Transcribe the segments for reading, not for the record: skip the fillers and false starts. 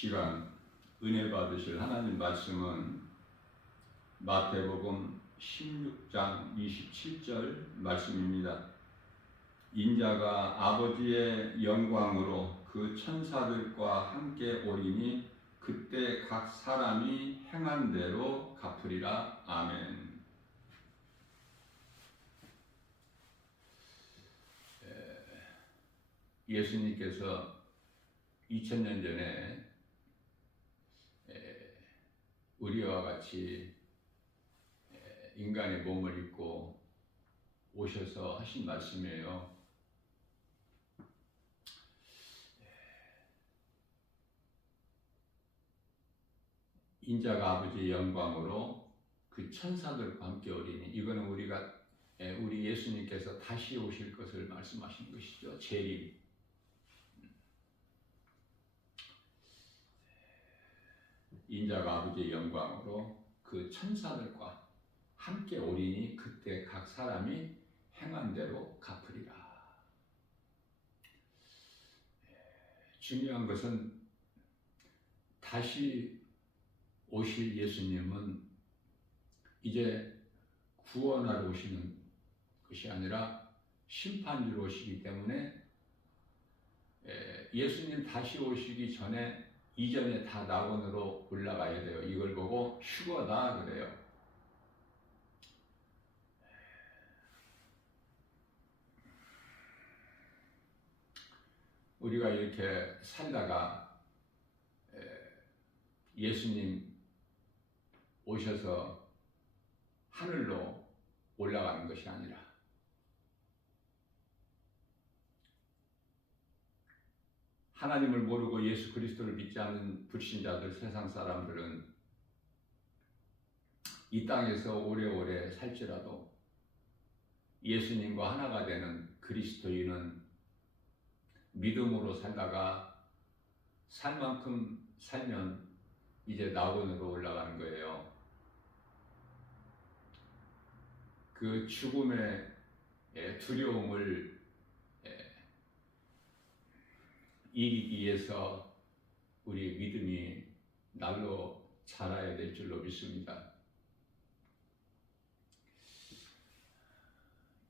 시간 은혜 받으실 하나님 말씀은 마태복음 16장 27절 말씀입니다. 인자가 아버지의 영광으로 그 천사들과 함께 오리니 그때 각 사람이 행한 대로 갚으리라. 아멘. 예수님께서 2000년 전에 우리와 같이 인간의 몸을 입고 오셔서 하신 말씀이에요. 인자가 아버지의 영광으로 그 천사들과 함께 오리니, 이거는 우리 예수님께서 다시 오실 것을 말씀하신 것이죠. 재림. 인자가 아버지의 영광으로 그 천사들과 함께 오리니 그때 각 사람이 행한 대로 갚으리라. 중요한 것은 다시 오실 예수님은 이제 구원하러 오시는 것이 아니라 심판주로 오시기 때문에 예수님 다시 오시기 전에 이전에 다 낙원으로 올라가야 돼요. 이걸 보고 휴거다 그래요. 우리가 이렇게 살다가 예수님 오셔서 하늘로 올라가는 것이 아니라 하나님을 모르고 예수 그리스도를 믿지 않는 불신자들, 세상 사람들은 이 땅에서 오래오래 살지라도 예수님과 하나가 되는 그리스도인은 믿음으로 살다가 살 만큼 살면 이제 낙원으로 올라가는 거예요. 그 죽음의 두려움을 이기기 위해서 우리의 믿음이 날로 자라야 될 줄로 믿습니다.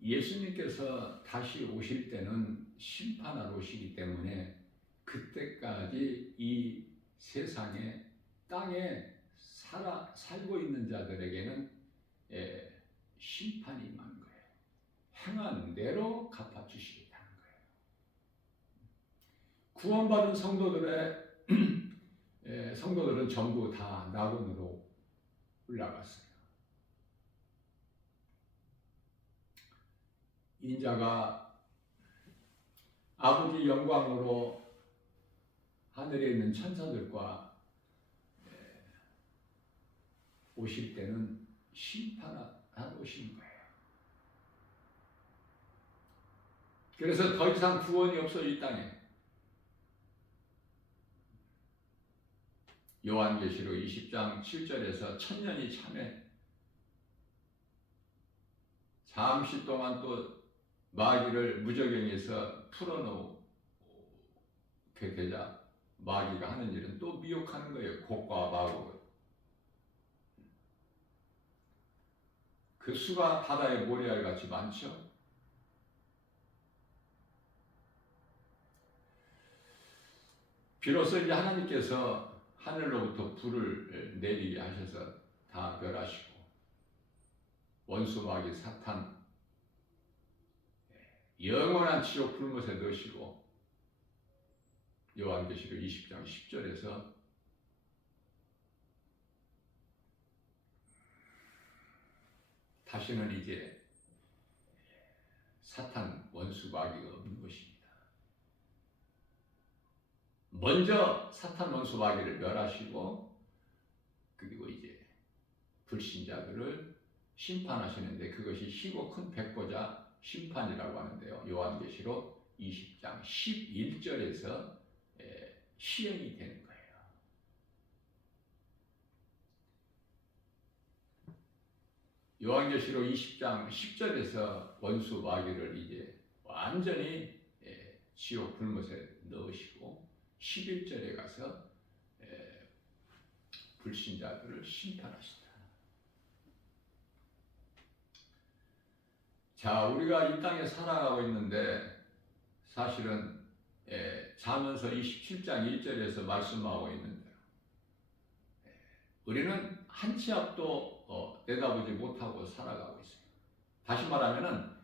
예수님께서 다시 오실 때는 심판하러 오시기 때문에 그때까지 이 세상에 땅에 살고 있는 자들에게는 심판이 임하는 거예요. 행한 대로 갚아주시겠다는 거예요. 구원받은 성도들은 전부 다 낙원으로 올라갔어요. 인자가 아버지 영광으로 하늘에 있는 천사들과 오실 때는 심판하러 오시는 거예요. 그래서 더 이상 구원이 없어 이 땅에. 요한계시록 20장 7절에서 1000년이 참에 잠시 동안 또 마귀를 무저갱에서 풀어놓게 되자 마귀가 하는 일은 또 미혹하는 거예요. 곡과 마곡을. 그 수가 바다의 모래알같이 많죠. 비로소 이제 하나님께서 하늘로부터 불을 내리게 하셔서 다 멸하시고 원수 마귀 사탄 영원한 지옥 불못에 넣으시고 요한계시록 20장 10절에서 다시는 이제 사탄 원수 마귀가 없는 것입니다. 먼저 사탄 원수 마귀를 멸하시고 그리고 이제 불신자들을 심판하시는데 그것이 희고 큰 백보자 심판이라고 하는데요. 요한계시록 20장 11절에서 시행이 되는 거예요. 요한계시록 20장 10절에서 원수 마귀를 이제 완전히 지옥 불못에 넣으시고 11절에 가서 불신자들을 심판하신다. 자, 우리가 이 땅에 살아가고 있는데 사실은 잠언서 27장 1절에서 말씀하고 있는데 우리는 한 치 앞도 내다보지 못하고 살아가고 있어요. 다시 말하면은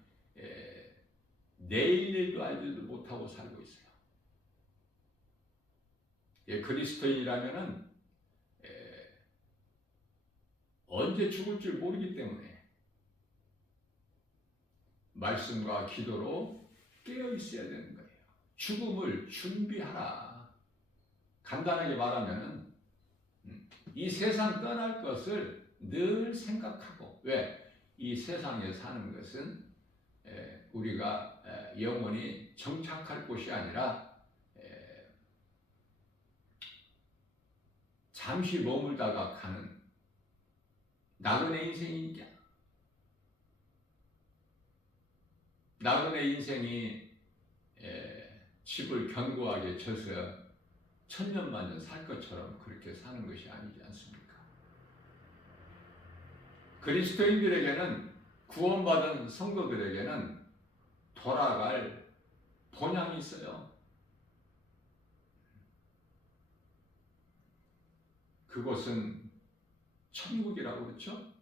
내일 일도 알지도 못하고 살고 있어요. 그리스도인이라면은 언제 죽을 줄 모르기 때문에 말씀과 기도로 깨어 있어야 되는 거예요. 죽음을 준비하라. 간단하게 말하면은 이 세상 떠날 것을 늘 생각하고, 왜? 이 세상에 사는 것은 우리가 영원히 정착할 곳이 아니라 잠시 머물다가 가는 나그네 인생이니까. 나그네 인생이 집을 견고하게 져서 천년만년 살 것처럼 그렇게 사는 것이 아니지 않습니까? 그리스도인들에게는, 구원받은 성도들에게는 돌아갈 본향이 있어요. 그곳은 천국이라고 그렇죠?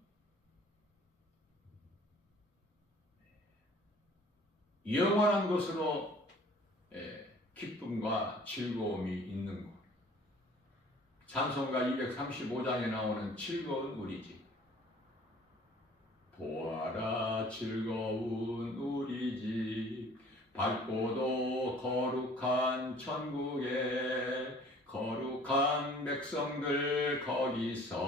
영원한 곳으로 기쁨과 즐거움이 있는 곳. 찬송가 235장에 나오는 즐거운 우리 집. 보아라 즐거운 우리 집, 밝고도 거룩한 천국에 거룩한 백성들 거기서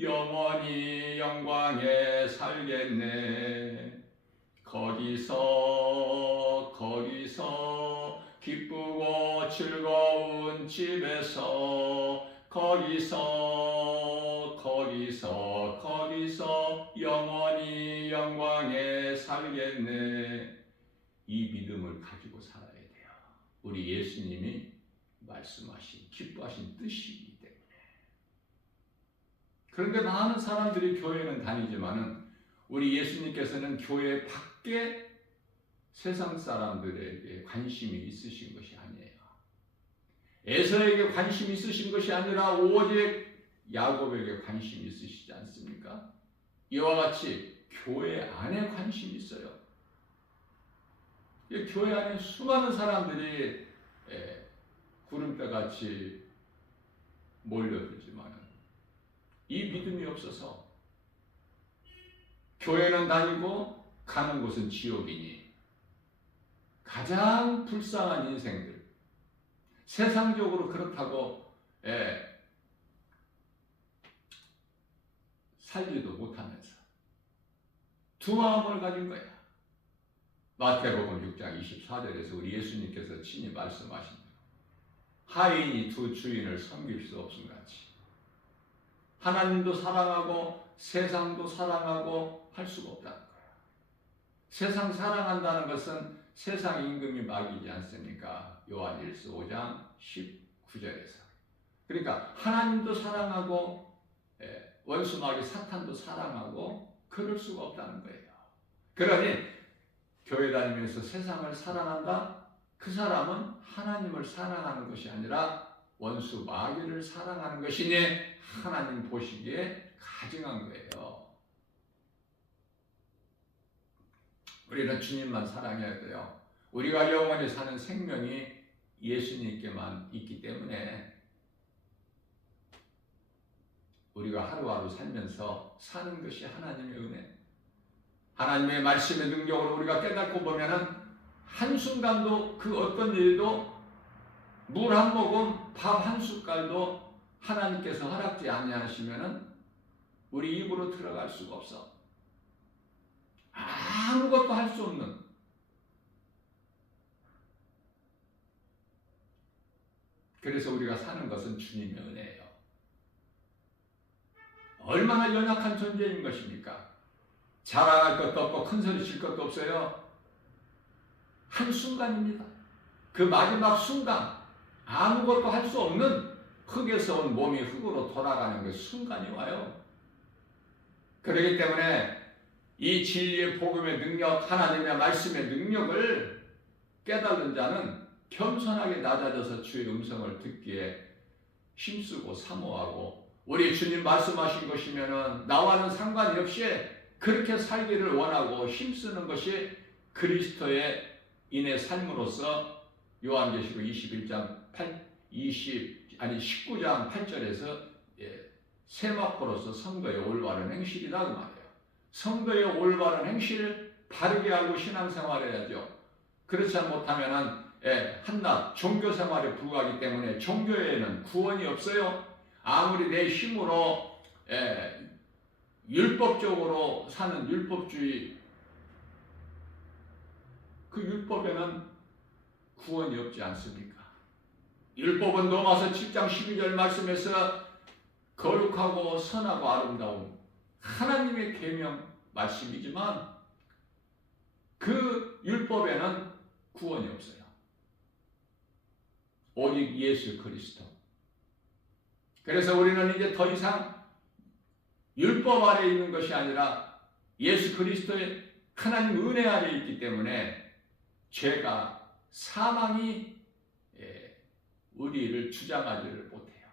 영원히 영광에 살겠네. 거기서 기쁘고 즐거운 집에서 거기서 영원히 영광에 살겠네. 이 믿음을 가지고 살아야 돼요. 우리 예수님이 말씀하신 기뻐하신 뜻이기 때문에. 그런데 많은 사람들이 교회는 다니지만은 우리 예수님께서는 교회 밖에 세상 사람들에게 관심이 있으신 것이 아니에요. 에서에게 관심이 있으신 것이 아니라 오직 야곱에게 관심이 있으시지 않습니까? 이와 같이 교회 안에 관심이 있어요. 교회 안에 수많은 사람들이 구름대같이 몰려들지만 이 믿음이 없어서 교회는 다니고 가는 곳은 지옥이니 가장 불쌍한 인생들, 세상적으로 그렇다고 살지도 못하면서 두 마음을 가진 거야. 마태복음 6장 24절에서 우리 예수님께서 친히 말씀하신 하인이 두 주인을 섬길 수 없음 같이 하나님도 사랑하고 세상도 사랑하고 할 수가 없다는 거예요. 세상 사랑한다는 것은 세상 임금이 막이지 않습니까? 요한일서 5장 19절에서. 그러니까 하나님도 사랑하고 원수 마귀 사탄도 사랑하고 그럴 수가 없다는 거예요. 그러니 교회 다니면서 세상을 사랑한다? 그 사람은 하나님을 사랑하는 것이 아니라 원수 마귀를 사랑하는 것이니 하나님 보시기에 가증한 거예요. 우리는 주님만 사랑해야 돼요. 우리가 영원히 사는 생명이 예수님께만 있기 때문에 우리가 하루하루 살면서 사는 것이 하나님의 은혜, 하나님의 말씀의 능력으로 우리가 깨닫고 보면은 한순간도 그 어떤 일도 물 한 모금, 밥 한 숟갈도 하나님께서 허락지 아니하시면은 우리 입으로 들어갈 수가 없어. 아무것도 할 수 없는. 그래서 우리가 사는 것은 주님의 은혜예요. 얼마나 연약한 존재인 것입니까? 자랑할 것도 없고 큰소리 칠 것도 없어요. 한순간입니다. 그 마지막 순간 아무것도 할 수 없는 흙에서 온 몸이 흙으로 돌아가는 그 순간이 와요. 그렇기 때문에 이 진리의 복음의 능력, 하나님의 말씀의 능력을 깨달은 자는 겸손하게 낮아져서 주의 음성을 듣기에 힘쓰고 사모하고, 우리 주님 말씀하신 것이면은 나와는 상관이 없이 그렇게 살기를 원하고 힘쓰는 것이 그리스도의 인의 삶으로서 요한계시록 19장 8절에서 세마포로서 성도의 올바른 행실이다 그 말이에요. 성도의 올바른 행실을 바르게 알고 신앙생활해야죠. 그렇지 못하면은 한낱 종교생활에 불과하기 때문에 종교에는 구원이 없어요. 아무리 내 힘으로 율법적으로 사는 율법주의, 그 율법에는 구원이 없지 않습니까? 율법은 로마서 7장 12절 말씀에서 거룩하고 선하고 아름다운 하나님의 계명 말씀이지만 그 율법에는 구원이 없어요. 오직 예수 그리스도. 그래서 우리는 이제 더 이상 율법 아래 있는 것이 아니라 예수 그리스도의 하나님 은혜 아래 있기 때문에 죄가, 사망이 우리를 주장하지를 못해요.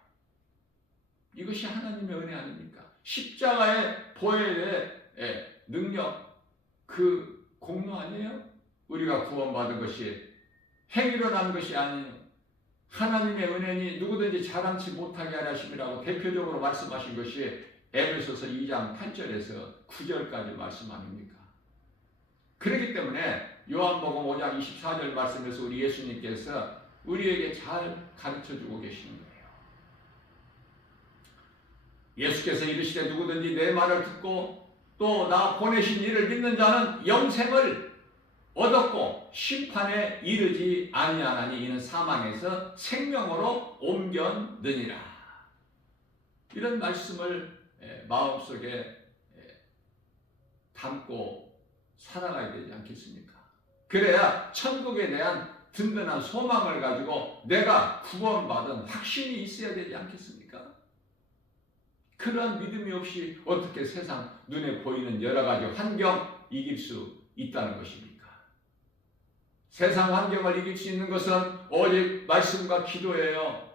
이것이 하나님의 은혜 아닙니까? 십자가의 보혈의 능력, 그 공로 아니에요? 우리가 구원받은 것이 행위로 난 것이 아니에요. 하나님의 은혜니 누구든지 자랑치 못하게 하려 하심이라고 대표적으로 말씀하신 것이 에베소서 2장 8절에서 9절까지 말씀 아닙니까? 그렇기 때문에 요한복음 5장 24절 말씀에서 우리 예수님께서 우리에게 잘 가르쳐주고 계시는 거예요. 예수께서 이르시되 누구든지 내 말을 듣고 또 나 보내신 이를 믿는 자는 영생을 얻었고 심판에 이르지 아니하나니 이는 사망에서 생명으로 옮겼느니라. 이런 말씀을 마음속에 담고 살아가야 되지 않겠습니까? 그래야 천국에 대한 든든한 소망을 가지고 내가 구원받은 확신이 있어야 되지 않겠습니까? 그러한 믿음이 없이 어떻게 세상 눈에 보이는 여러 가지 환경 이길 수 있다는 것입니까? 세상 환경을 이길 수 있는 것은 오직 말씀과 기도예요.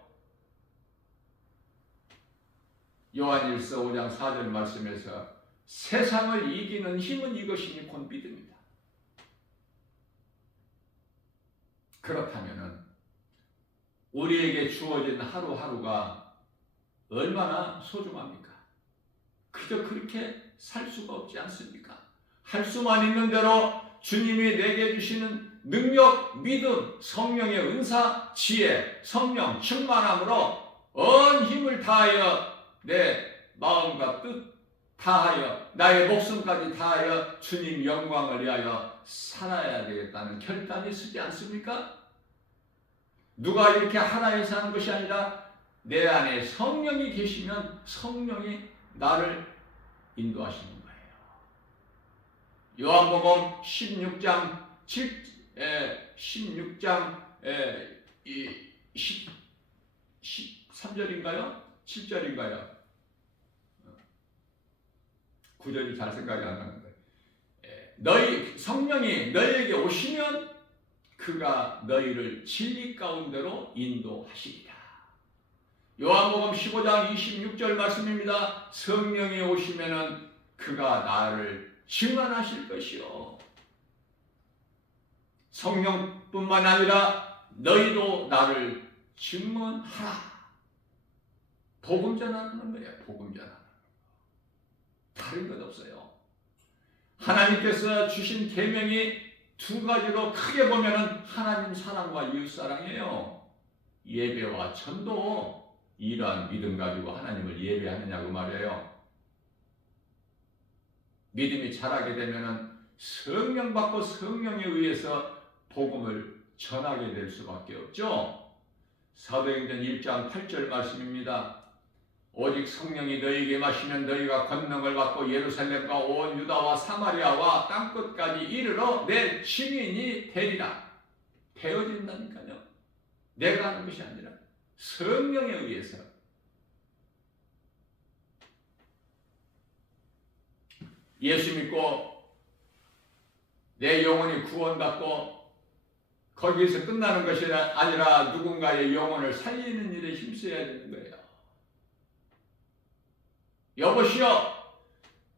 요한일서 5장 4절 말씀에서 세상을 이기는 힘은 이것이니 곧 믿음이다. 그렇다면 우리에게 주어진 하루하루가 얼마나 소중합니까? 그저 그렇게 살 수가 없지 않습니까? 할 수만 있는 대로 주님이 내게 주시는 능력, 믿음, 성령의 은사, 지혜, 성령 충만함으로 온 힘을 다하여 내 마음과 뜻 다하여 나의 목숨까지 다하여 주님 영광을 위하여 살아야 되겠다는 결단이 서지 않습니까? 누가 이렇게 하나에서 하는 것이 아니라 내 안에 성령이 계시면 성령이 나를 인도하시는 거예요. 요한복음 16장 13절인가요? 7절인가요? 9절이 잘 생각이 안 나는데, 너희 성령이 너희에게 오시면 그가 너희를 진리 가운데로 인도하시리라. 요한복음 15장 26절 말씀입니다. 성령이 오시면은 그가 나를 증언하실 것이요. 성령뿐만 아니라 너희도 나를 증언하라. 복음 전하는 거예요. 복음 전하는. 다른 것 없어요. 하나님께서 주신 계명이 두 가지로 크게 보면은 하나님 사랑과 이웃 사랑이에요. 예배와 전도, 이러한 믿음 가지고 하나님을 예배하느냐고 말이에요. 믿음이 자라게 되면은 성령 받고 성령에 의해서 복음을 전하게 될 수밖에 없죠. 사도행전 1장 8절 말씀입니다. 오직 성령이 너희에게 마시면 너희가 권능을 받고 예루살렘과 온 유다와 사마리아와 땅끝까지 이르러 내 증인이 되리라. 되어진다니까요. 내가 하는 것이 아니라 성령에 의해서 예수 믿고 내 영혼이 구원받고 거기에서 끝나는 것이 아니라 누군가의 영혼을 살리는 일에 힘써야 되는 거예요. 여보시오,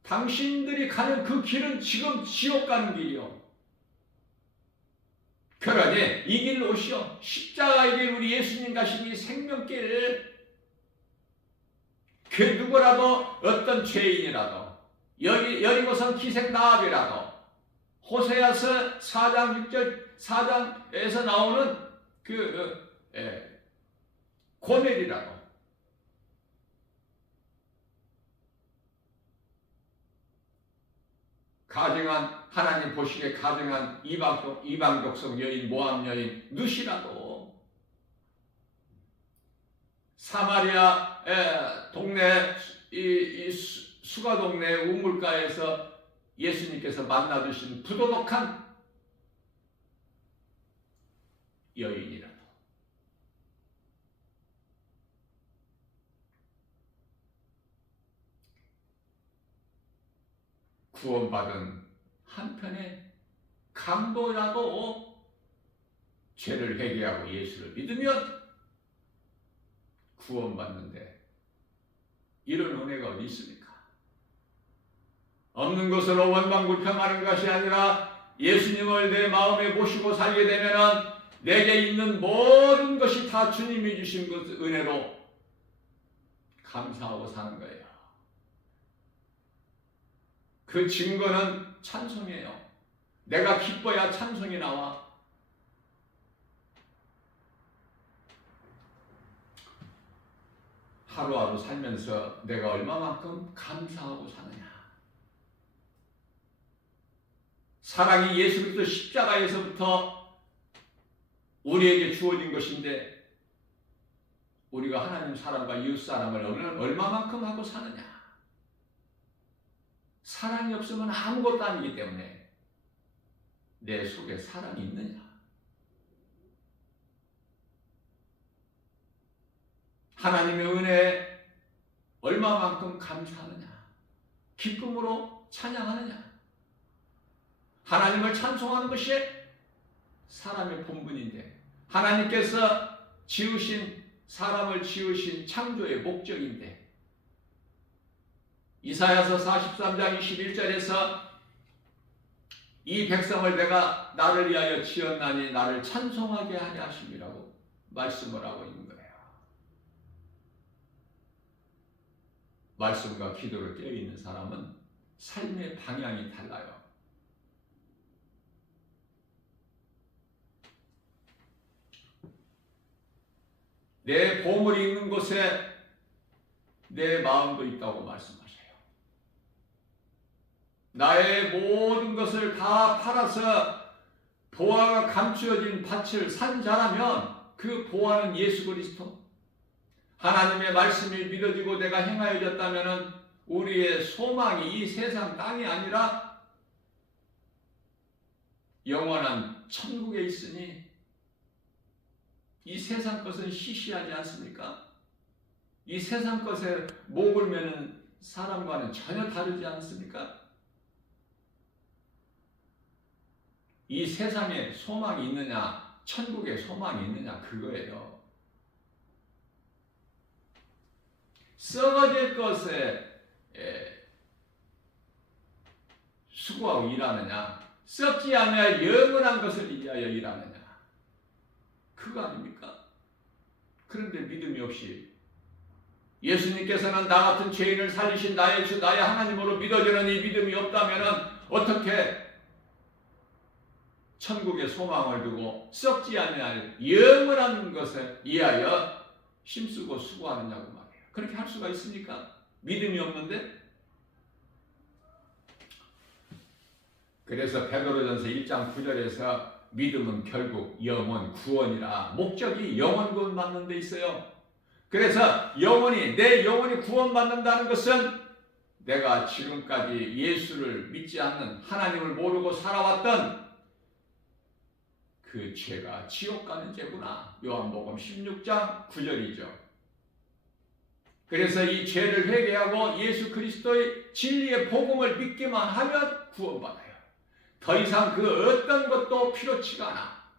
당신들이 가는 그 길은 지금 지옥 가는 길이요. 그러니 이 길로 오시오. 십자가의 길, 우리 예수님 가신 이 생명길, 그 누구라도 어떤 죄인이라도 여리고성 기생나합이라도 호세아서 4장 6절 4장에서 나오는 고멜이라도 가증한 하나님 보시기에 가증한 이방 족속 여인 모압 여인 누시라도 사마리아 동네 이 수가 동네 우물가에서 예수님께서 만나 주신 부도덕한 여인이라도 구원받은 한편의 강도라도 죄를 회개하고 예수를 믿으면 구원받는데 이런 은혜가 어디 있습니까? 없는 것으로 원망불평하는 것이 아니라 예수님을 내 마음에 모시고 살게 되면 내게 있는 모든 것이 다 주님이 주신 것 은혜로 감사하고 사는 거예요. 그 증거는 찬송이에요. 내가 기뻐야 찬송이 나와. 하루하루 살면서 내가 얼마만큼 감사하고 사느냐. 사랑이 예수 그리스도 십자가에서부터 우리에게 주어진 것인데 우리가 하나님 사랑과 이웃 사랑을 얼마만큼 하고 사느냐. 사랑이 없으면 아무것도 아니기 때문에 내 속에 사랑이 있느냐. 하나님의 은혜에 얼마만큼 감사하느냐. 기쁨으로 찬양하느냐. 하나님을 찬송하는 것이 사람의 본분인데 하나님께서 사람을 지으신 창조의 목적인데 이사야서 43장 21절에서 이 백성을 내가 나를 위하여 지었나니 나를 찬송하게 하려 하심이라고 말씀을 하고 있는 거예요. 말씀과 기도를 깨어있는 사람은 삶의 방향이 달라요. 내 보물이 있는 곳에 내 마음도 있다고 말씀하셔요. 나의 모든 것을 다 팔아서 보화가 감추어진 밭을 산 자라면 그 보화는 예수 그리스도. 하나님의 말씀이 믿어지고 내가 행하여졌다면 우리의 소망이 이 세상 땅이 아니라 영원한 천국에 있으니 이 세상 것은 시시하지 않습니까? 이 세상 것에 목을 매는 사람과는 전혀 다르지 않습니까? 이 세상에 소망이 있느냐, 천국에 소망이 있느냐, 그거예요. 썩어질 것에 수고하고 일하느냐, 썩지 않아야 영원한 것을 위하여 일하느냐, 그거 아닙니까? 그런데 믿음이 없이 예수님께서는 나 같은 죄인을 살리신 나의 주, 나의 하나님으로 믿어지는 이 믿음이 없다면 어떻게 천국의 소망을 두고 썩지 아니할 영원한 것에 위하여 힘쓰고 수고하느냐고 말이에요. 그렇게 할 수가 있습니까? 믿음이 없는데? 그래서 베드로전서 1장 9절에서 믿음은 결국 영혼 구원이라, 목적이 영혼 구원 받는 데 있어요. 그래서 내 영혼이 구원받는다는 것은 내가 지금까지 예수를 믿지 않는, 하나님을 모르고 살아왔던 그 죄가 지옥 가는 죄구나. 요한복음 16장 9절이죠. 그래서 이 죄를 회개하고 예수 그리스도의 진리의 복음을 믿기만 하면 구원받아요. 더 이상 그 어떤 것도 필요치가 않아.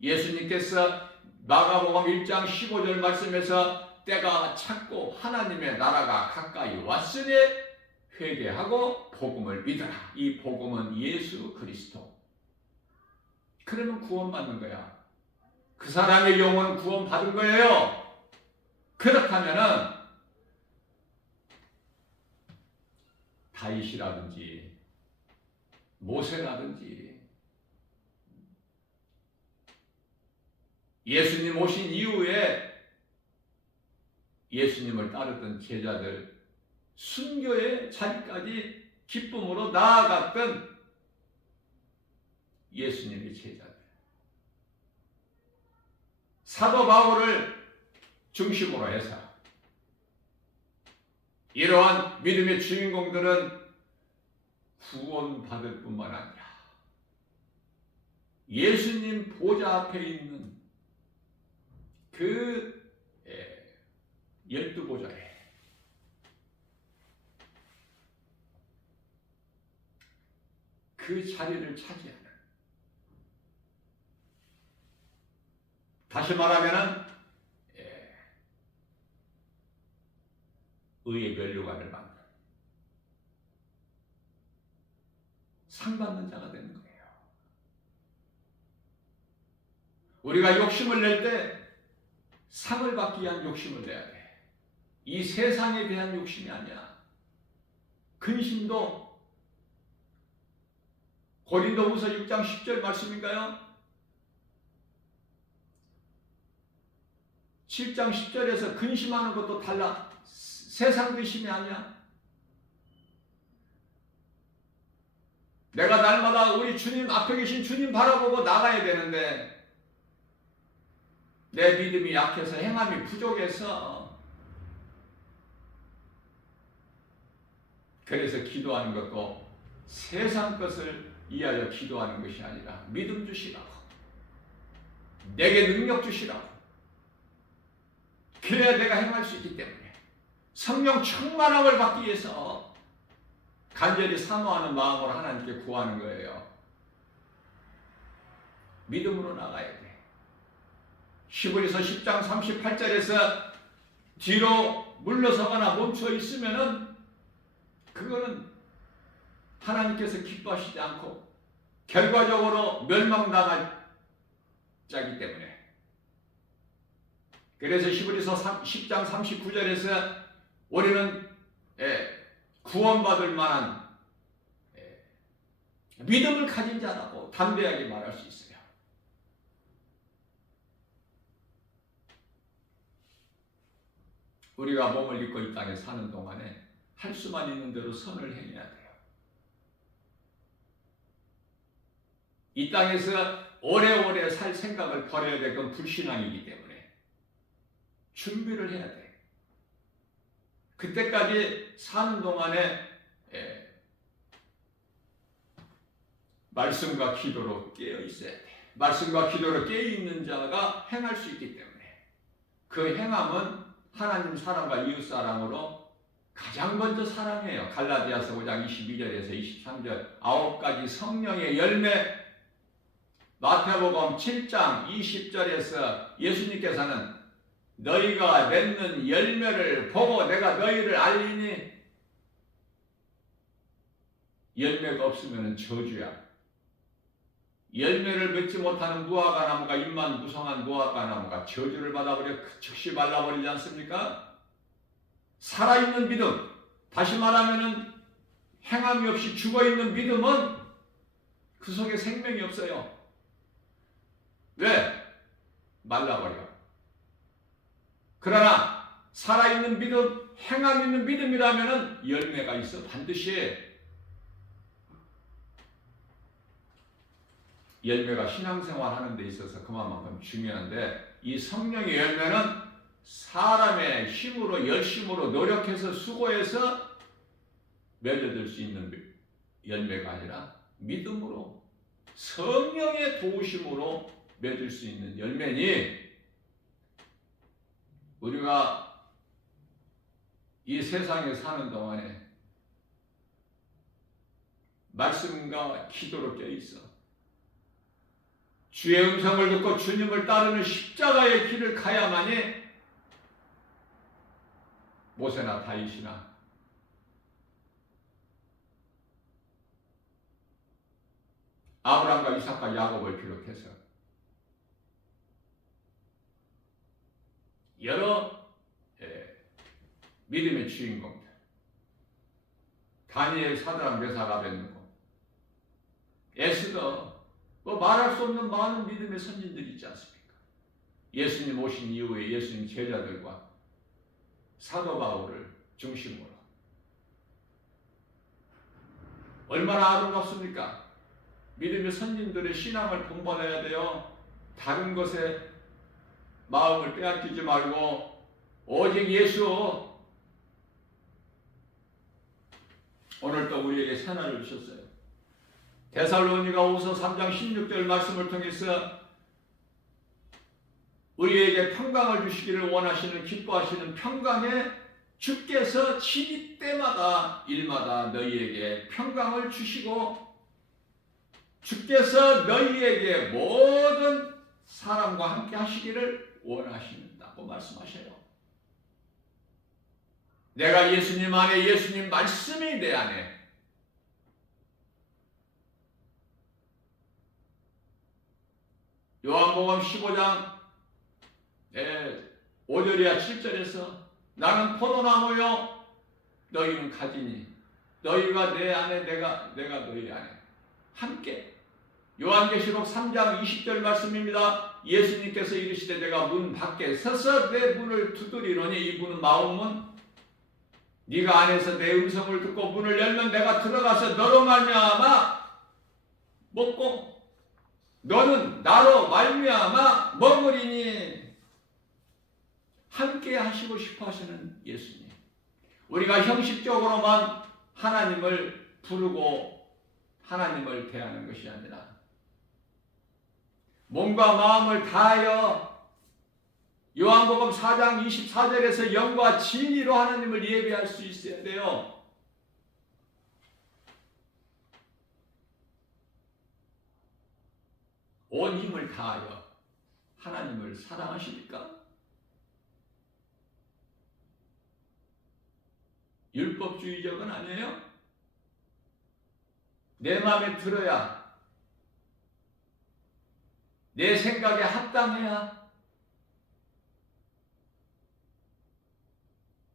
예수님께서 마가복음 1장 15절 말씀에서 때가 찼고 하나님의 나라가 가까이 왔으니 회개하고 복음을 믿어라. 이 복음은 예수 그리스도. 그러면 구원받는 거야. 그 사람의 영혼 구원받은 거예요. 그렇다면은 다윗이라든지 모세라든지 예수님 오신 이후에 예수님을 따르던 제자들 순교의 자리까지 기쁨으로 나아갔던 예수님의 제자들, 사도 바울을 중심으로 해서 이러한 믿음의 주인공들은 구원받을 뿐만 아니라 예수님 보좌 앞에 있는 그 12보좌에 그 자리를 차지하는, 다시 말하면 의의 면류관을 받는 상 받는 자가 되는 거예요. 우리가 욕심을 낼 때 상을 받기 위한 욕심을 내야 돼. 이 세상에 대한 욕심이 아니야. 근심도 고린도후서 6장 10절 말씀인가요? 7장 10절에서 근심하는 것도 달라. 세상 근심이 아니야. 내가 날마다 우리 주님 앞에 계신 주님 바라보고 나가야 되는데 내 믿음이 약해서 행함이 부족해서 그래서 기도하는 것도 세상 것을 위하여 기도하는 것이 아니라 믿음 주시라고, 내게 능력 주시라고, 그래야 내가 행할 수 있기 때문에 성령 충만함을 받기 위해서 간절히 사모하는 마음으로 하나님께 구하는 거예요. 믿음으로 나가야 돼. 히브리서 10장 38절에서 뒤로 물러서거나 멈춰 있으면은 그거는 하나님께서 기뻐하시지 않고 결과적으로 멸망당할 자이기 때문에, 그래서 히브리서 10장 39절에서 우리는 구원받을 만한 믿음을 가진 자라고 담대하게 말할 수 있어요. 우리가 몸을 입고 이 땅에 사는 동안에 할 수만 있는 대로 선을 행해야 돼요. 이 땅에서 오래오래 살 생각을 버려야 될 건 불신앙이기 때문에 준비를 해야 돼. 그때까지 사는 동안에 말씀과 기도로 깨어 있어야 돼. 말씀과 기도로 깨어 있는 자가 행할 수 있기 때문에 그 행함은 하나님 사랑과 이웃 사랑으로 가장 먼저 사랑해요. 갈라디아서 5장 22절에서 23절 9가지 성령의 열매, 마태복음 7장 20절에서 예수님께서는 너희가 맺는 열매를 보고 내가 너희를 알리니, 열매가 없으면 저주야. 열매를 맺지 못하는 무화과 나무가 잎만 무성한 무화과 나무가 저주를 받아버려 즉시 말라버리지 않습니까? 살아있는 믿음, 다시 말하면 행함이 없이 죽어있는 믿음은 그 속에 생명이 없어요. 왜? 말라버려. 그러나 살아있는 믿음, 행함 있는 믿음이라면 열매가 있어. 반드시 열매가 신앙생활 하는 데 있어서 그만큼 중요한데, 이 성령의 열매는 사람의 힘으로 열심으로 노력해서 수고해서 맺어들 수 있는 열매가 아니라 믿음으로 성령의 도우심으로 맺을 수 있는 열매니 우리가 이 세상에 사는 동안에 말씀과 기도로 껴있어 주의 음성을 듣고 주님을 따르는 십자가의 길을 가야만이 모세나 다윗이나 아브라함과 이삭과 야곱을 비롯해서 여러 믿음의 주인공들 다니엘, 사드락, 메삭, 아벳느고, 에스더 말할 수 없는 많은 믿음의 선진들이 있지 않습니까? 예수님 오신 이후에 예수님 제자들과 사도 바울을 중심으로 얼마나 아름답습니까? 믿음의 선진들의 신앙을 본받아야 돼요. 다른 것에 마음을 빼앗기지 말고 오직 예수. 오늘 또 우리에게 새날을 주셨어요. 데살로니가후서 3장 16절 말씀을 통해서 우리에게 평강을 주시기를 원하시는 기뻐하시는 평강에 주께서 시기 때마다 일마다 너희에게 평강을 주시고 주께서 너희에게 모든 사람과 함께 하시기를 원하신다고 말씀하셔요. 내가 예수님 안에, 예수님 말씀이 내 안에 요한복음 15장 5절이야 7절에서 나는 포도나무요 너희는 가지니 너희가 내 안에 내가 너희 안에 함께. 요한계시록 3장 20절 말씀입니다. 예수님께서 이르시되 내가 문 밖에 서서 내 문을 두드리노니 이 문은 마음문 네가 안에서 내 음성을 듣고 문을 열면 내가 들어가서 너로 말미암아 먹고 너는 나로 말미암아 먹으리니. 함께 하시고 싶어 하시는 예수님. 우리가 형식적으로만 하나님을 부르고 하나님을 대하는 것이 아니라 몸과 마음을 다하여 요한복음 4장 24절에서 영과 진리로 하나님을 예배할 수 있어야 돼요. 온 힘을 다하여 하나님을 사랑하십니까? 율법주의적은 아니에요. 내 마음에 들어야, 내 생각에 합당해야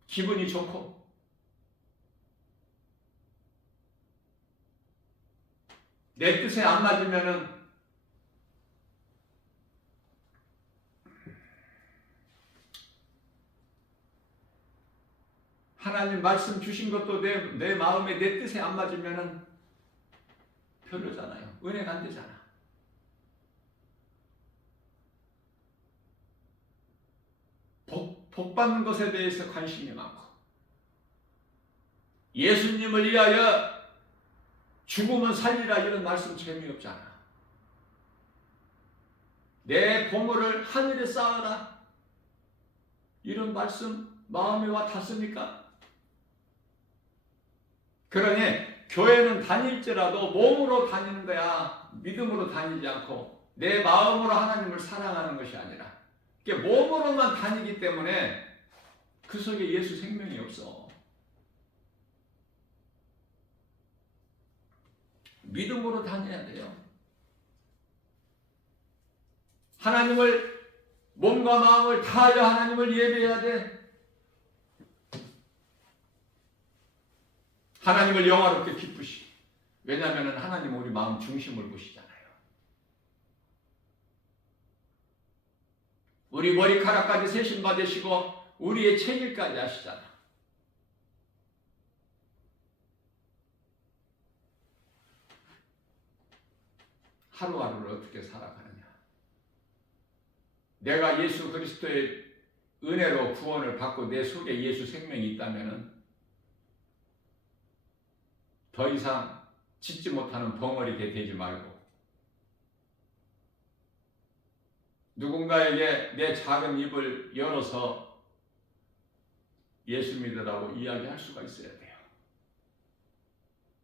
기분이 좋고, 내 뜻에 안 맞으면은 하나님 말씀 주신 것도 내 마음에 내 뜻에 안 맞으면은 별로잖아요. 은혜가 안 되잖아. 복 받는 것에 대해서 관심이 많고 예수님을 위하여 죽으면 살리라 이런 말씀 재미없잖아. 내 보물을 하늘에 쌓아라 이런 말씀 마음에 와 닿습니까? 그러니 교회는 다닐지라도 몸으로 다니는 거야. 믿음으로 다니지 않고 내 마음으로 하나님을 사랑하는 것이 아니라 몸으로만 다니기 때문에 그 속에 예수 생명이 없어. 믿음으로 다녀야 돼요. 하나님을 몸과 마음을 다하여 하나님을 예배해야 돼. 하나님을 영화롭게 기쁘시. 왜냐하면 하나님은 우리 마음 중심을 보시잖아요. 우리 머리카락까지 세심 받으시고 우리의 체질까지 아시잖아. 하루하루를 어떻게 살아가느냐. 내가 예수 그리스도의 은혜로 구원을 받고 내 속에 예수 생명이 있다면 더 이상 짓지 못하는 벙어리 되지 말고 누군가에게 내 작은 입을 열어서 예수 믿으라고 이야기할 수가 있어야 돼요.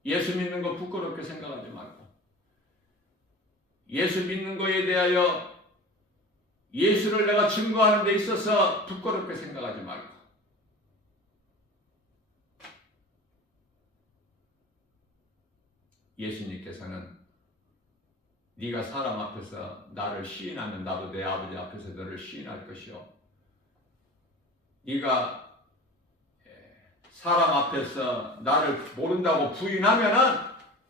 예수 믿는 거 부끄럽게 생각하지 말고, 예수 믿는 거에 대하여 예수를 내가 증거하는 데 있어서 부끄럽게 생각하지 말고, 예수님께서는 네가 사람 앞에서 나를 시인하면 나도 내 아버지 앞에서 너를 시인할 것이요, 네가 사람 앞에서 나를 모른다고 부인하면은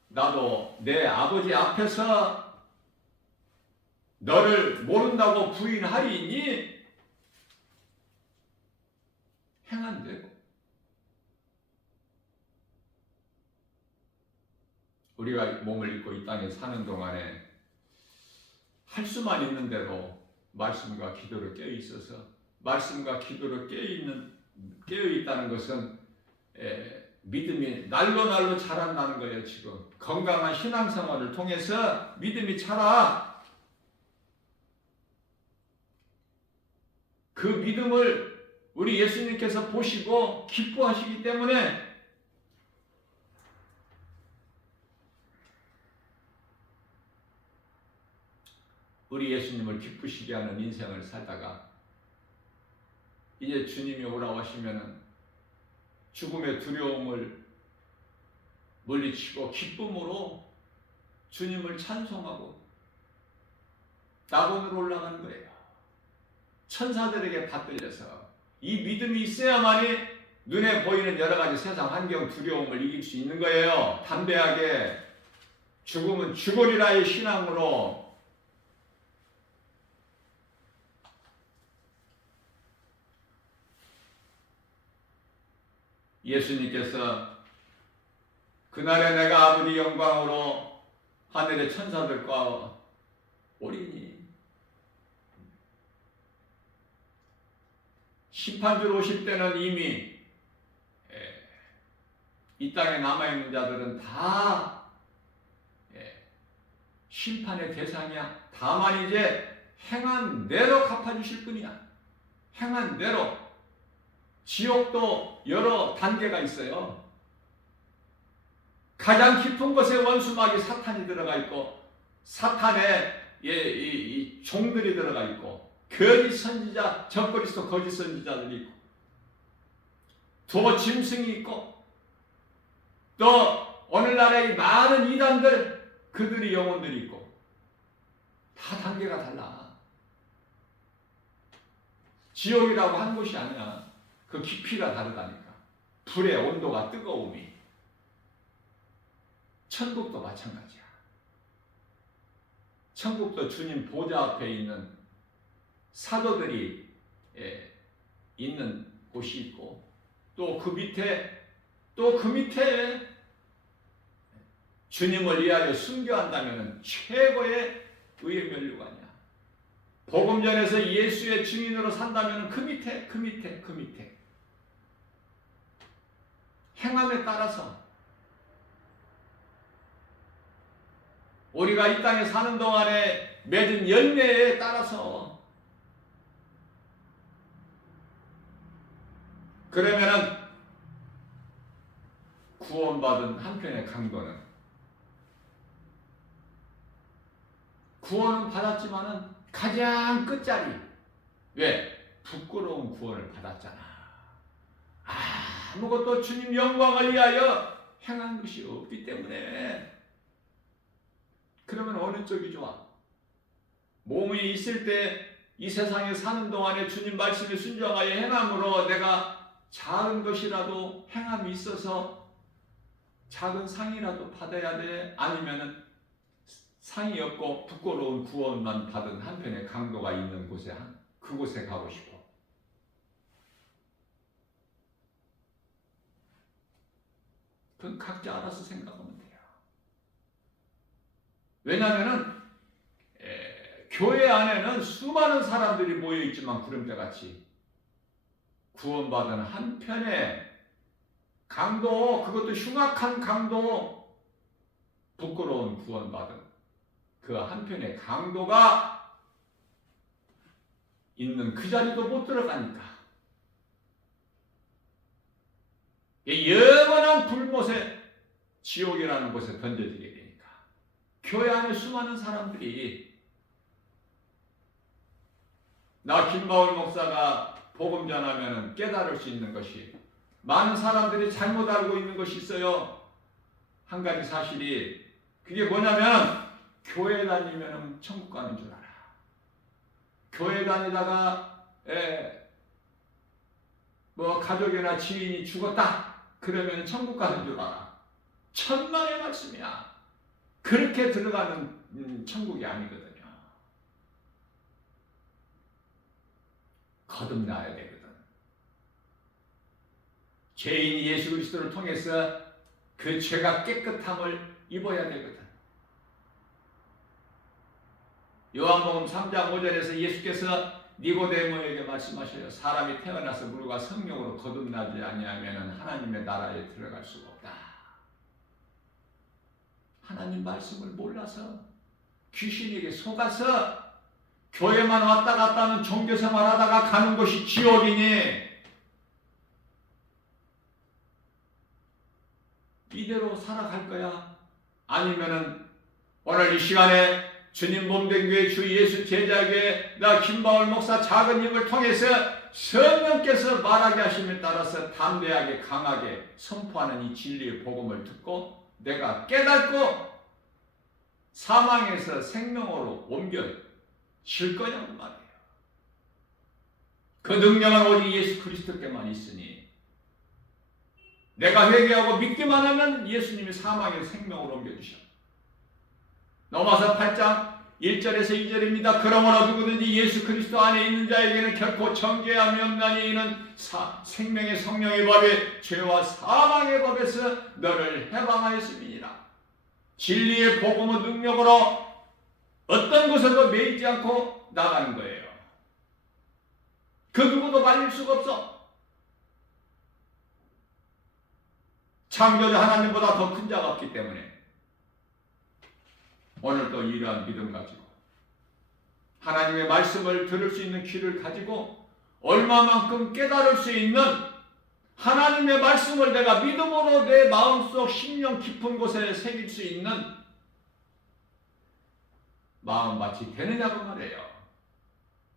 나도 내 아버지 앞에서 너를 모른다고 부인하리니 행한대로. 우리가 몸을 입고 이 땅에 사는 동안에 할 수만 있는 대로 말씀과 기도로 깨어 있어서, 말씀과 기도로 깨어 있다는 것은 믿음이 날로 자란다는 거예요. 지금 건강한 신앙생활을 통해서 믿음이 자라. 그 믿음을 우리 예수님께서 보시고 기뻐하시기 때문에 우리 예수님을 기쁘시게 하는 인생을 살다가 이제 주님이 오라고 하시면은 죽음의 두려움을 물리치고 기쁨으로 주님을 찬송하고 낙원으로 올라가는 거예요. 천사들에게 받들려서. 이 믿음이 있어야만이 눈에 보이는 여러 가지 세상 환경 두려움을 이길 수 있는 거예요. 담대하게 죽음은 죽으리라의 신앙으로. 예수님께서 그날에 내가 아버지 영광으로 하늘의 천사들과 오리니, 심판주로 오실 때는 이미 이 땅에 남아있는 자들은 다 심판의 대상이야. 다만 이제 행한 대로 갚아주실 뿐이야. 행한 대로. 지옥도 여러 단계가 있어요. 가장 깊은 곳에 원수막이 사탄이 들어가 있고, 사탄의 이 종들이 들어가 있고, 거짓 선지자, 적그리스도 거짓 선지자들이 있고, 또 짐승이 있고, 또 오늘날의 많은 이단들, 그들의 영혼들이 있고, 다 단계가 달라. 지옥이라고 한 곳이 아니야. 그 깊이가 다르다니까. 불의 온도가 뜨거움이. 천국도 마찬가지야. 천국도 주님 보좌 앞에 있는 사도들이 있는 곳이 있고, 또 그 밑에 주님을 위하여 순교한다면 최고의 의의 면류관이야. 복음전에서 예수의 증인으로 산다면 그 밑에 행함에 따라서 우리가 이 땅에 사는 동안에 맺은 열매에 따라서, 그러면은 구원받은 한편의 강도는 구원은 받았지만은 가장 끝자리, 왜? 부끄러운 구원을 받았잖아. 아무것도 주님 영광을 위하여 행한 것이 없기 때문에. 그러면 어느 쪽이 좋아? 몸이 있을 때 이 세상에 사는 동안에 주님 말씀에 순종하여 행함으로 내가 작은 것이라도 행함이 있어서 작은 상이라도 받아야 돼? 아니면은 상이 없고 부끄러운 구원만 받은 한편의 강도가 있는 곳에, 그곳에 가고 싶어? 그건 각자 알아서 생각하면 돼요. 왜냐하면은 교회 안에는 수많은 사람들이 모여있지만 구름대같이 구원받은 한편의 강도, 그것도 흉악한 강도, 부끄러운 구원받은 그 한편의 강도가 있는 그 자리도 못 들어가니까 영원한 불못에 지옥이라는 곳에 던져지게 되니까 교회 안에 수많은 사람들이 나 김바울 목사가 복음 전하면 깨달을 수 있는 것이 많은 사람들이 잘못 알고 있는 것이 있어요. 한 가지 사실이 그게 뭐냐면 교회 다니면 천국 가는 줄 알아. 교회 다니다가 뭐 가족이나 지인이 죽었다 그러면 천국 가는 줄 알아. 천만의 말씀이야. 그렇게 들어가는 천국이 아니거든요. 거듭나야 되거든. 죄인 예수 그리스도를 통해서 그 죄가 깨끗함을 입어야 되거든. 요한복음 3장 5절에서 예수께서 니고데모에게 말씀하셔요. 사람이 태어나서 물과 성령으로 거듭나지 아니하면 하나님의 나라에 들어갈 수가 없다. 하나님 말씀을 몰라서 귀신에게 속아서 교회만 왔다 갔다 하는 종교생활 하다가 가는 곳이 지옥이니 이대로 살아갈 거야? 아니면은 오늘 이 시간에 주님 몸된 교회 주 예수 제자교회 나 김바울 목사 작은 힘을 통해서 성령께서 말하게 하심에 따라서 담대하게 강하게 선포하는 이 진리의 복음을 듣고 내가 깨닫고 사망에서 생명으로 옮겨질 거냐고 말이에요. 그 능력은 오직 예수 그리스도께만 있으니 내가 회개하고 믿기만 하면 예수님이 사망에서 생명으로 옮겨주셔. 로마서 8장 1절에서 2절입니다. 그러므로 누구든지 예수 그리스도 안에 있는 자에게는 결코 정죄함이 없나니 이는 생명의 성령의 법에 죄와 사망의 법에서 너를 해방하였음이니라. 진리의 복음의 능력으로 어떤 곳에도 매이지 않고 나가는 거예요. 그 누구도 말릴 수가 없어. 창조주 하나님보다 더 큰 자가 없기 때문에 오늘도 이러한 믿음 가지고 하나님의 말씀을 들을 수 있는 귀를 가지고 얼마만큼 깨달을 수 있는 하나님의 말씀을 내가 믿음으로 내 마음속 심령 깊은 곳에 새길 수 있는 마음밭이 되느냐고 말해요.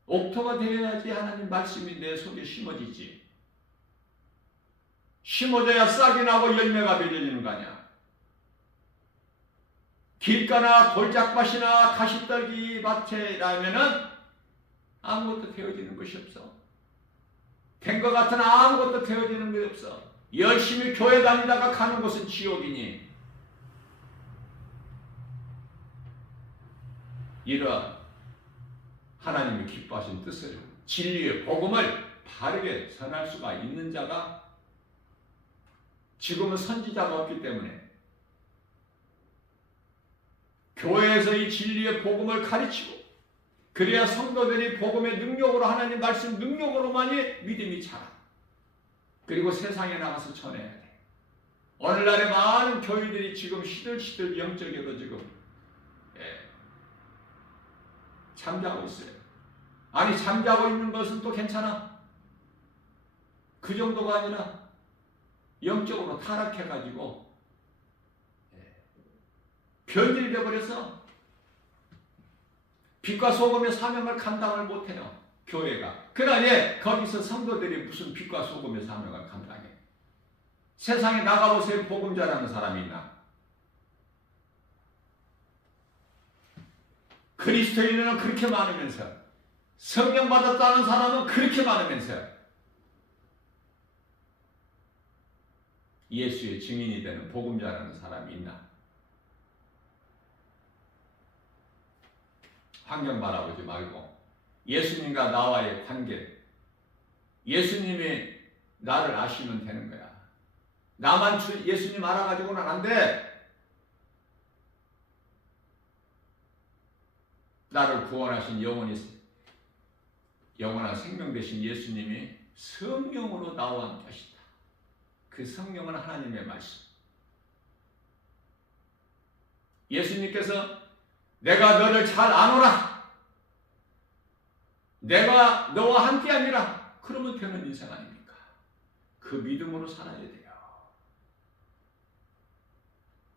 옥토가 되어야지 하나님 말씀이 내 속에 심어지지. 심어져야 싹이 나고 열매가 맺어지는 거 아니야. 길가나 돌짝밭이나 가시떨기 밭에라면은 아무것도 되어지는 것이 없어. 된 것 같은 아무것도 되어지는 게 없어. 열심히 교회 다니다가 가는 곳은 지옥이니 이러한 하나님이 기뻐하신 뜻을 진리의 복음을 바르게 전할 수가 있는 자가 지금은 선지자가 없기 때문에 교회에서 이 진리의 복음을 가르치고 그래야 성도들이 복음의 능력으로 하나님 말씀 능력으로만이 믿음이 자라. 그리고 세상에 나가서 전해야 돼. 오늘날의 많은 교회들이 지금 시들시들 영적으로 지금 잠자고 있어요. 아니 잠자고 있는 것은 또 괜찮아. 그 정도가 아니라 영적으로 타락해가지고 별들이 되어버려서 빛과 소금의 사명을 감당을 못해요. 교회가. 그러니 거기서 성도들이 무슨 빛과 소금의 사명을 감당해. 세상에 나가보세요. 복음 전하는 사람이 있나? 그리스도인은 그렇게 많으면서 성령 받았다는 사람은 그렇게 많으면서 예수의 증인이 되는 복음 전하는 사람이 있나? 환경 바라보지 말고 예수님과 나와의 관계, 예수님이 나를 아시면 되는 거야. 나만 예수님 알아가지고는 안 돼. 나를 구원하신 영원한 생명 되신 예수님이 성령으로 나와 함께 하신다. 그 성령은 하나님의 말씀. 예수님께서 내가 너를 잘 아노라. 내가 너와 함께하니라. 그러면 되는 인생 아닙니까? 그 믿음으로 살아야 돼요.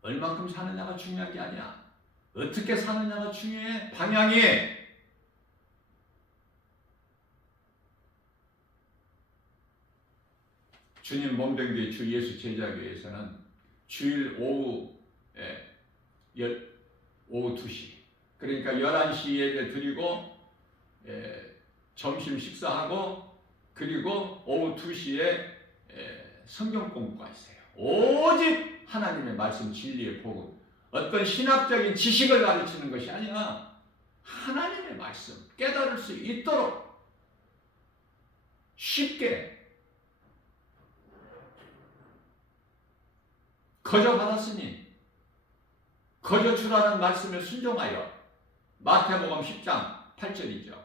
얼만큼 사느냐가 중요한 게 아니야. 어떻게 사느냐가 중요해. 방향이. 주님 몸된 교회 주 예수 제자교회에서는 주일 오후 오후 2시 그러니까 11시 예배 드리고 점심 식사하고 그리고 오후 2시에 성경 공부가 있어요. 오직 하나님의 말씀 진리의 복음 어떤 신학적인 지식을 가르치는 것이 아니라 하나님의 말씀 깨달을 수 있도록 쉽게 거저 받았으니 거저 주라는 말씀에 순종하여 마태복음 10장 8절이죠.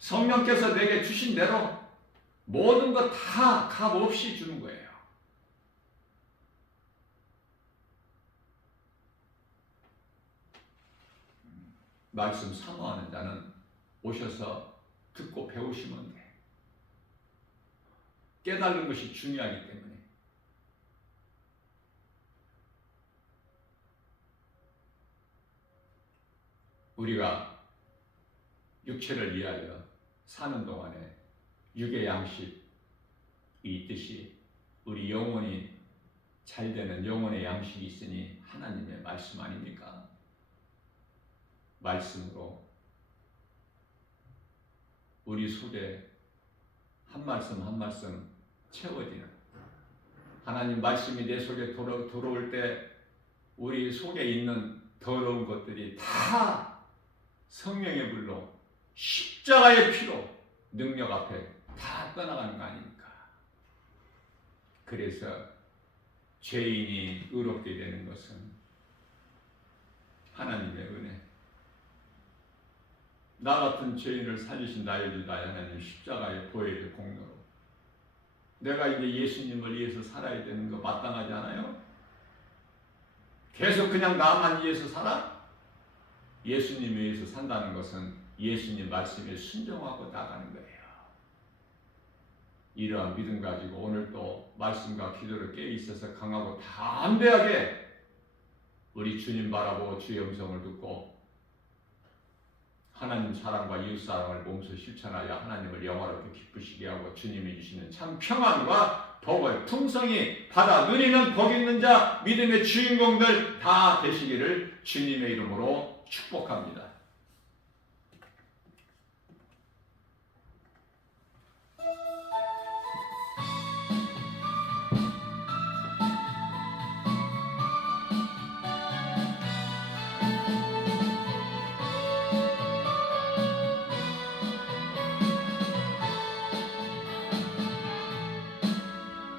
성령께서 내게 주신 대로 모든 것 다 값 없이 주는 거예요. 말씀 사모하는 자는 오셔서 듣고 배우시면 돼. 깨달는 것이 중요하기 때문에. 우리가 육체를 위하여 사는 동안에 육의 양식이 있듯이 우리 영혼이 잘 되는 영혼의 양식이 있으니 하나님의 말씀 아닙니까? 말씀으로 우리 속에 한 말씀 한 말씀 채워지는 하나님 말씀이 내 속에 들어올 때 우리 속에 있는 더러운 것들이 다 성령의 불로 십자가의 피로 능력 앞에 다 떠나가는 거 아닙니까? 그래서 죄인이 의롭게 되는 것은 하나님의 은혜. 나 같은 죄인을 살리신 나의 주 나의 하나님 십자가의 보혈의 공로로 내가 이제 예수님을 위해서 살아야 되는 거 마땅하지 않아요? 계속 그냥 나만 위해서 살아? 예수님 위해서 산다는 것은 예수님 말씀에 순종하고 나가는 거예요. 이러한 믿음 가지고 오늘 또 말씀과 기도를 깨어 있어서 강하고 담대하게 우리 주님 바라보고 주의 음성을 듣고 하나님 사랑과 이웃 사랑을 몸소 실천하여 하나님을 영화롭게 기쁘시게 하고 주님이 주시는 참 평안과 복을 풍성히 받아 누리는 복 있는 자 믿음의 주인공들 다 되시기를 주님의 이름으로 축복합니다.